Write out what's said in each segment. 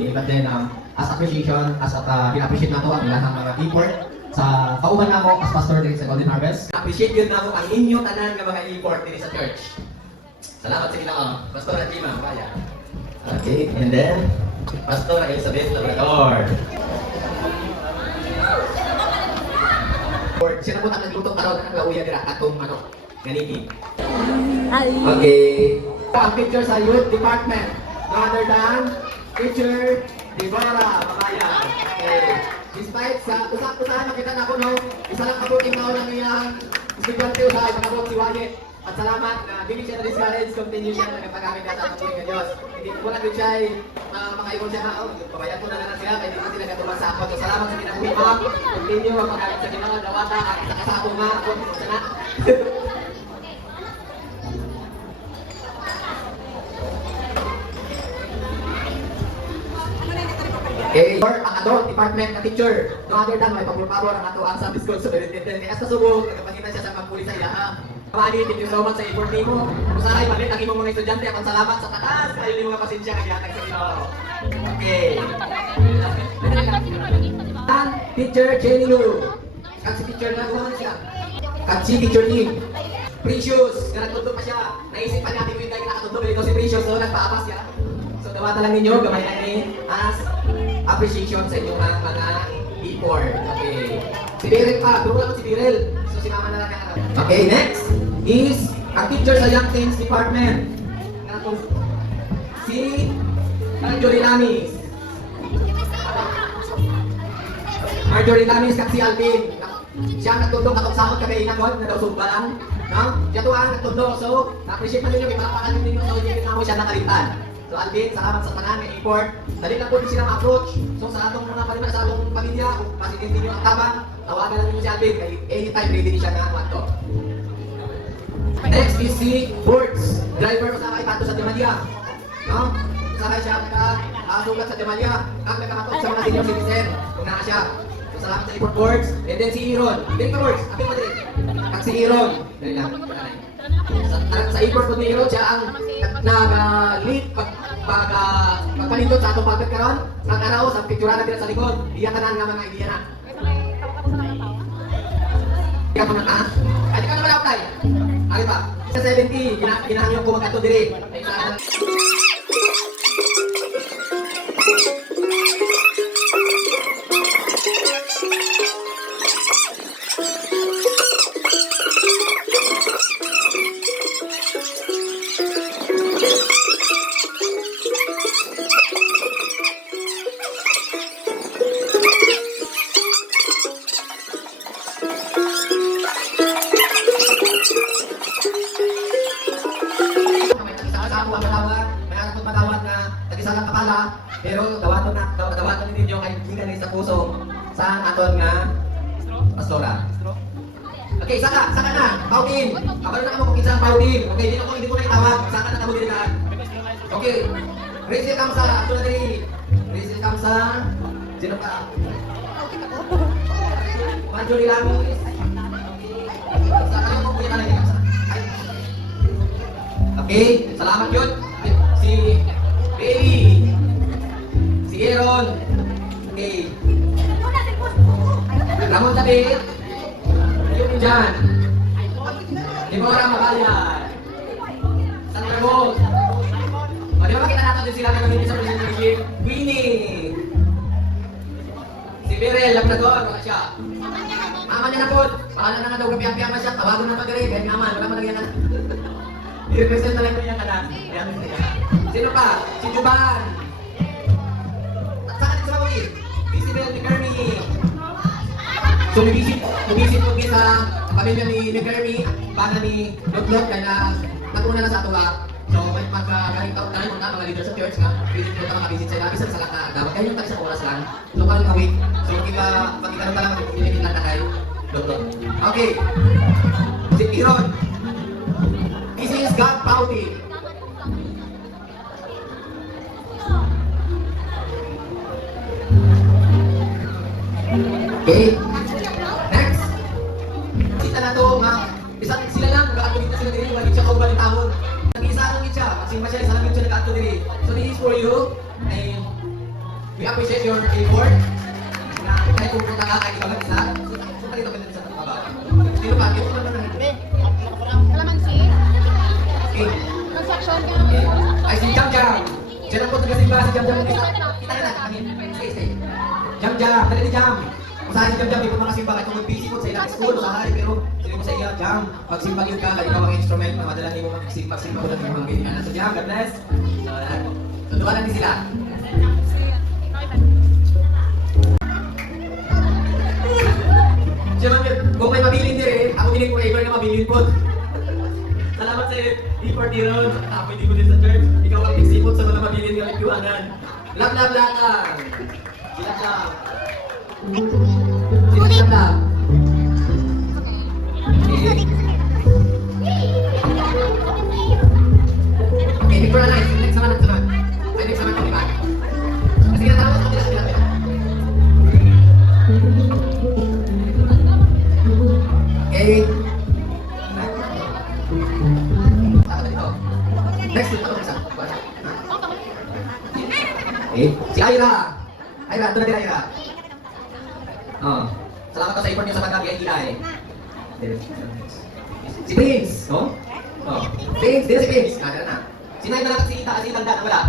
ni, but then as appreciation, as at appreciate nato ang ilang mga import sa kauban namo as pastor din sa Golden Harvest. Appreciate gyud namo ang inyo tanan nga mga import din sa church. Salamat sa Ginoo. Pastor Jima, kaya. Okay, and then Pastor Elizabeth Labrador. Sino po ang nagluto karon ang lauya dira atong ganiti. Okay. Ang picture sa youth department. No other than teacher Deborah Mamaya. Okay. Despite sa usak-usahan makita na ko isa lang kabuting tao lang iyang estudyante usahay pagkabot si Wyatt. At salamat na hindi siya na-discourage, continue siya na nagpagamit na sa pagpuling ka Diyos. Hindi ko lang din siya ay makaibon siya na, pabayag ko na lang siya, kaya hindi ko sila katulad sa ako. So salamat sa kinabuhi mo, continue ang paggamit sa Ginoo, dawata, sa kasako nga, ako, sana. Okay, for ang adult department na teacher, no other than may pagpapabor ang ato ang Sunday School Superintendent. Kaya sa subok, nagpagitan siya sa pagpuli sa iya. Kamali, thank you so much sa effort mo. Usahay, malit ang imong mga estudyante, akong salamat sa taas. Kayo ni mga pasensya, kagyatag sa Ginoo. Okay. Teacher Jenny Lu. Si teacher na, kung siya? Si teacher Lee. Precious, na nagtundo pa siya. Naisip pa natin yung dahil nakatundo, ito si Precious, so nagpaapas siya. So dawata lang ninyo, gamay ani as appreciation sa inyong mga effort. Okay. Si Birel pa, turo lang si Birel. So si Mama na lang ang okay, next is ang teacher sa Young Teens Department. Si Marjorie Lamis. Marjorie Lamis kag si Alvin. Siya ang nagtundong katong sahod kagay inakon na daw sumba lang. No? Siya to ang nagtundong. So, na-appreciate man ninyo, ipalapakan ninyo so hindi na mo siya nakalitan. So Alvin, salamat sa tanan ng effort. Dali lang po din sila ma-approach. So sa atong mga paliman, sa atong pamilya, kung pasitin ninyo ang tabang, tawagan lang ninyo si Alvin. Kaya anytime ready siya na ang to. Next is si Boards. Driver masakay pato sa Demalia. No? Masakay siya nakasugat sa Demalia. Kag nagkakatot sa mga senior citizen. Kung naa siya. So salamat sa effort Boards. And then si Iron. Dili ka Boards. Apin mo din. Kag si Iron. Dali lang. Sa effort po ni Iron, siya ang nag-lead pagpalindot sa atong pagkat karon. Sa araw, sa picture natin sa likod. Iyan tanan nga mga idea na. Ikaw po na ka? Ay, di ka naman outay. Ay pa. Sa 70, kinahangyo ko magkato diri. Ay, sa pero dawaton ninyo kay gikan sa puso sa aton nga pastora. Okay, saka na. Pautin. Kabalo na kamo kung kinsa ang pautin. Okay, hindi ko na itawag. Saka na kamo dilihan. Okay. Rizal Kamsa, ato na diri. Rizal Kamsa. Sino pa? Marjorie Lamis. Saka na mo kuya na Kamsa. Okay, salamat yun. Si Baby. Aaron. Okay. Ramon David. Yung dyan. Deborah Mabayan. Sandra Rose. O, di ba makita natin din sila na gamitin sa presentation? Winnie. Si Birel, Labrador. Wala siya. Mama niya na po. Pahala na nga daw kapiang-piang na siya. Tawagon na pag-ari. Kahit naman. Wala malagyan na. I-represent na lang ko niya ka na. Sino pa? Si Juban. Isabel McCartney. So, nabisit ko sa pamilya ni McCartney, para ni Lotlot, kaya natuna na sa ato So, may magkagaling taon tayo mga leader sa church nga, visit ko na makabisit sa labis sa salak na dapat. Kaya yung tag sa oras lang. So, parang kawit. So, pagkikaroon ka lang, mag-pinipin lang na kayo. Lotlot. Okay. Si Iron. This is God Pauti. Okay. Next. Kita na to nga isang sila lang nag-aato dito sila diri wala siya kauban ng tahon. Nag-isa lang siya, kasi masya isa lang siya nag-aato diri. So this is for you. Ay We appreciate your effort. Na kahit pupunta ka kahit ikaw lang isa, punta dito ka din sa trabaho. Sino pa? Sino pa naman? Kalamansi. Okay. Construction. Okay. Ay, si Jam Jam. Siya lang po taga-simba, si Jam Jam. Kita na natin. Stay. Jam Jam, dali ni Jam. Kung saan si Jam Jam, ipon mga simba kahit kung mag-busy po sa ilang school o sa hari, pero sila mo sa iya, Jam. Pag simba yun ka, ikaw ang instrument na madala niyo mag-simba ko lang yung mga ganyan. So Jam, God bless. So, tutuwanan din sila. Siya man, kung may mabilin din eh, ako piling ko ever na mabilin po. Salamat sa effort ni Ron. Pwede ko din sa church. Ikaw ang nagsipot sa mga mabilin ng liwangan. Love lang. Sila lang. Sila lang. Okay, before na next naman. Ay, next naman kami ba? Kasi kinatawag sa kanila sila. Okay. Next, ako isa. Okay. Si Ira. Ira, ito na din Ira. Oh. Salamat ka sa effort niyo sa pagkakailan eh. Si Prince, no? Oh. Prince, dito si Prince. Dito na. Sinay na lang si Ita, si Tanda, wala.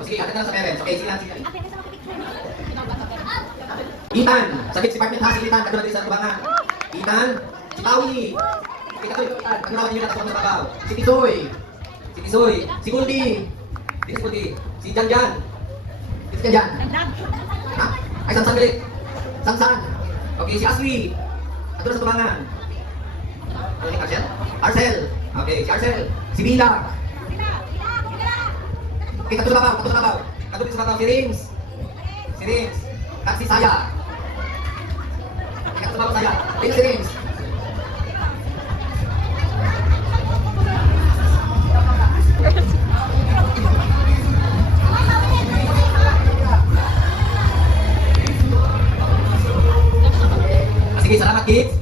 O sige, agad na lang sa parents. Okay, sige. Ethan, sakit si Department House, si Ethan, katulad din sa tubangan. Ethan, si Tawi. Kita ko yung Ethan, pagkawalan niyo na sa trabaho. Si Tisoy, si Goldie. Si Goldie, si Janjan. Si Janjan. Ha? Ay, Sansan. Okay, si Aswi. Katulad sa tubangan. Ano ni Arcel? Arcel. Okay, si Arcel. Si Bila. Okay, katulad sa babaw. Katulad sa babaw, si Rings. At si Saya. Katulad sa babaw, Saya. Ayun si Rings. Sige, salamat kids.